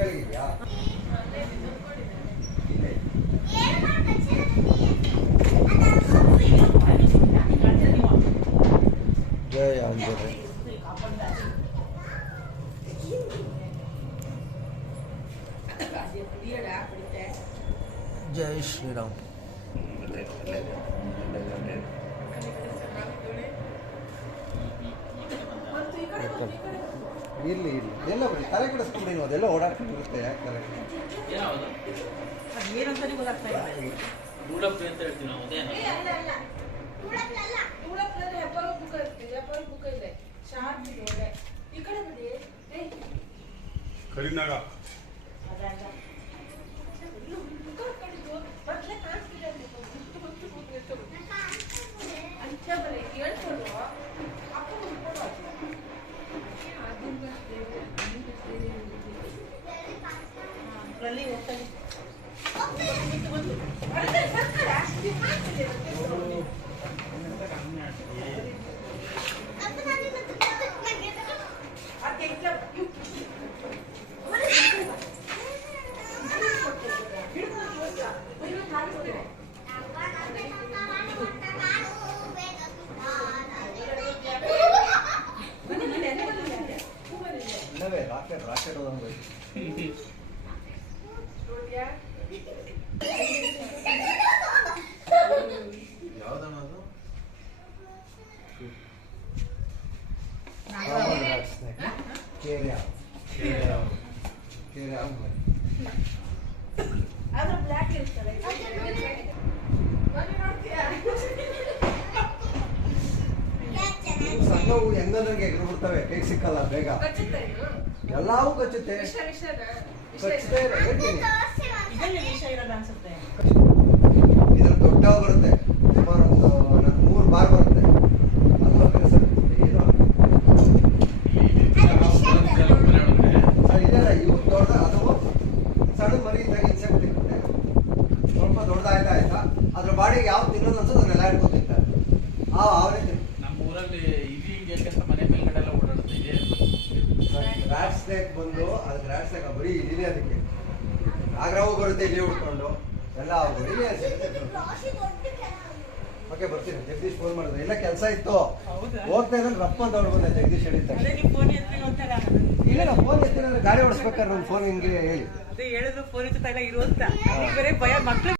ಕೆಳಗಿದ್ಯಾ? ಜಯ ಆಂಜನೇಯ. ಜೈ ಶ್ರೀರಾಮ್. ಇರ್ಲಿ ಇರ್ಲಿ ಎಲ್ಲ ತಲೆ ಕೆಡಿಸ್ಕೊಂಡು ನೀವು ಅದೆಲ್ಲ ಓಡಾಡ್ಕೊಂಡಿರುತ್ತೆ. ಯಾಕೆ ತಲೆ ಕರೀನಾಗ ಇಲ್ಲವೇ ರಾಕೆಟ್ ರಾಕೆಟ್ ಹೋದಂಗೆ ಯಾವ್ದನ್ನೋದು ಸಣ್ಣವು ಹೆಂಗಂದ್ರೆ ಎಗ್ರು ಬಿಡ್ತವೆ, ಕೈ ಸಿಕ್ಕಲ್ಲ ಬೇಗ. ಎಲ್ಲವೂ ಕಚ್ಚುತ್ತೆ. ಇದ್ರ ದೊಡ್ಡ ಬರುತ್ತೆ, ಸುಮಾರು ಒಂದು 3 ಬಾರ್ ಬರುತ್ತೆ. ಇದೆಲ್ಲ ಇವು ದೊಡ್ಡ, ಅದು ಸಣ್ಣ ಮರಿ ಇದ್ದಾಗ ಇನ್ಸೆಕ್ಟ್ ತಿನ್ನುತ್ತೆ. ಸ್ವಲ್ಪ ದೊಡ್ಡದಾಯ್ತಾ ಆಯ್ತಾ ಅದ್ರ ಬಾಡಿಗೆ ಯಾವ್ದು ತಿನ್ನೋದು ಅನ್ಸೋದು ಅದನ್ನೆಲ್ಲ ಇಟ್ಕೊತಿರ್ತಾರೆ. ಅವನೇ ನಮ್ಮ ಊರಲ್ಲಿ ಮನೆ ಮೇಲ್ಗಡೆ ಎಲ್ಲ ಓಡಾಡುತ್ತೆ. ರ್ಯಾಟ್ ಸ್ನೇಕ್ ಬಂದು ಅದು ರ್ಯಾಟ್ ಸ್ನೇಕ್ ಬರೀ ಇಲ್ಲಿನೇ, ಅದಕ್ಕೆ ನಾಗರಾವು ಬರುತ್ತೆ ಇಲ್ಲಿ ಉಟ್ಕೊಂಡು ಎಲ್ಲ ಬರೀ. ಓಕೆ ಬರ್ತೀನಿ. ಜಗದೀಶ್ ಫೋನ್ ಮಾಡಿದ್ರು, ಎಲ್ಲ ಕೆಲಸ ಇತ್ತು ಹೋಗ್ತಾ ಇದ್ರೆ ರಪ್ಪ ಅಂತ ಹೊಡ್ ಬಂದೆ. ಜಗದೀಶ್ ಹೇಳಿದ್ದ ಇಲ್ಲ, ನಾ ಫೋನ್ ಎತ್ತೀನಿ ಅಂದ್ರೆ ಗಾಡಿ ಓಡಿಸ್ಬೇಕಾದ್ರೆ ನನ್ನ ಫೋನ್ ಹಿಂಗೆ ಹೇಳಿ ಹೇಳಿದ್ರು ಫೋನ್ ಇತ್ತು ಇರುವಂತ ಭಯ ಮಕ್ಕಳು